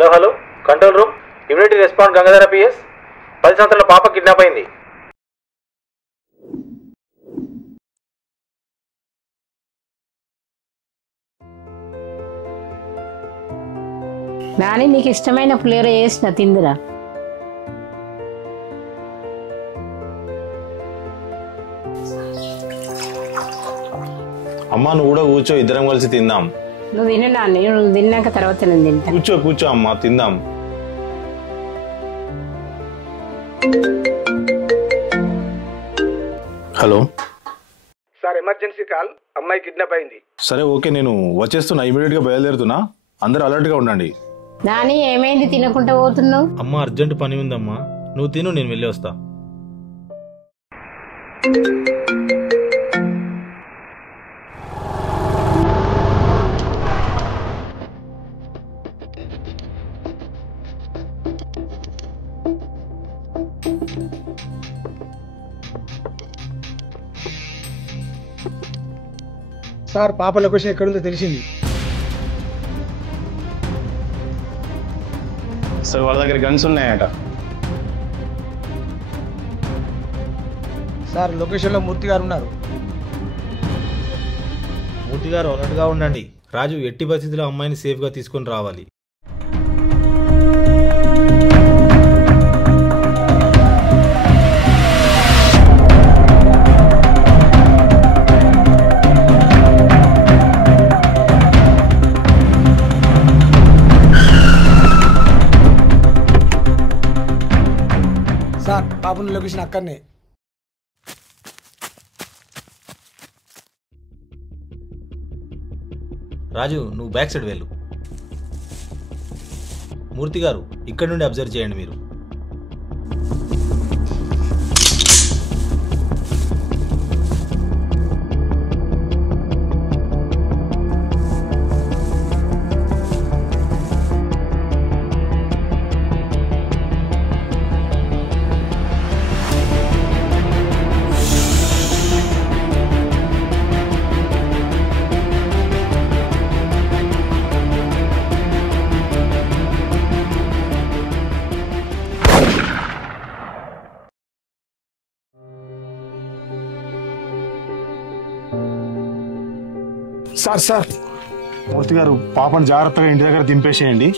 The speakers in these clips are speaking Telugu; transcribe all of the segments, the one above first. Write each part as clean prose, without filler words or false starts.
Hello hello control room, immunity respond Gangadhara PS. 10 సంవత్సరాల పాప కిడ్నాప్ అయింది. నాని నీకు ఇష్టమైన పులిహోర చేసిన తిందురా. అమ్మా నువ్వు కూడా కూర్చో, ఇద్దరం కలిసి తిందాం. నువ్వు తిను నాని, నువ్వు తిన్నాక తర్వాత నేను తింటా. కూర్చో కూర్చో అమ్మా, తిందాం. హలో సార్, ఎమర్జెన్సీ కాల్, అమ్మాయి కిడ్నాప్ అయింది. సరే ఓకే, నేను వచ్చేస్తున్నా, ఇమీడియట్ గా బయలుదేరుతున్నా. అందరూ అలర్ట్ గా ఉండండి. నాని ఏమైంది తినకుండా పోతున్నావు? అమ్మ అర్జెంట్ పని ఉందమ్మా, నువ్వు తిను, నేను వెళ్ళి వస్తా. సార్, పాప లొకేషన్ ఎక్కడుందో తెలిసింది. సార్ వాళ్ళ దగ్గర గన్స్ ఉన్నాయట. సార్, లొకేషన్లో మూర్తి గారు ఉన్నారు. మూర్తి గారు అలర్ట్గా ఉండండి. రాజు ఎట్టి పరిస్థితుల్లో అమ్మాయిని సేఫ్గా తీసుకొని రావాలి. సార్, పాపను లొకేషన్ అక్కడనే. రాజు నువ్వు బ్యాక్ సైడ్ వెళ్ళు. మూర్తి గారు ఇక్కడ నుండి అబ్జర్వ్ చేయండి మీరు. సార్ సార్, మూర్తి గారు పాపను జాగ్రత్తగా ఇంటి దగ్గర దింపేసేయండి.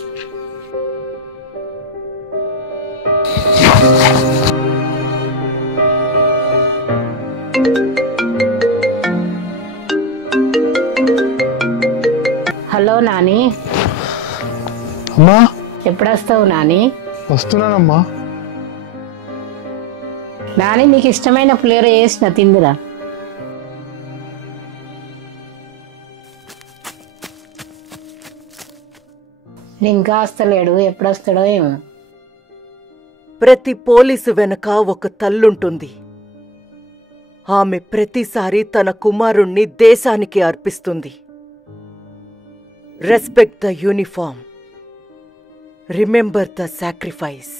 హలో నాని. అమ్మా ఎప్పుడు వస్తావు నాని? వస్తున్నానమ్మా. నాని నీకు ఇష్టమైన పులిహోర చేసిన తిందురా. ఇంకా వస్తలేడు, ఎప్పుడు వస్తాడో ఏమో. ప్రతి పోలీసు వెనక ఒక తల్లుంటుంది. ఆమె ప్రతిసారి తన కుమారుణ్ణి దేశానికి అర్పిస్తుంది. Respect the uniform, remember the sacrifice.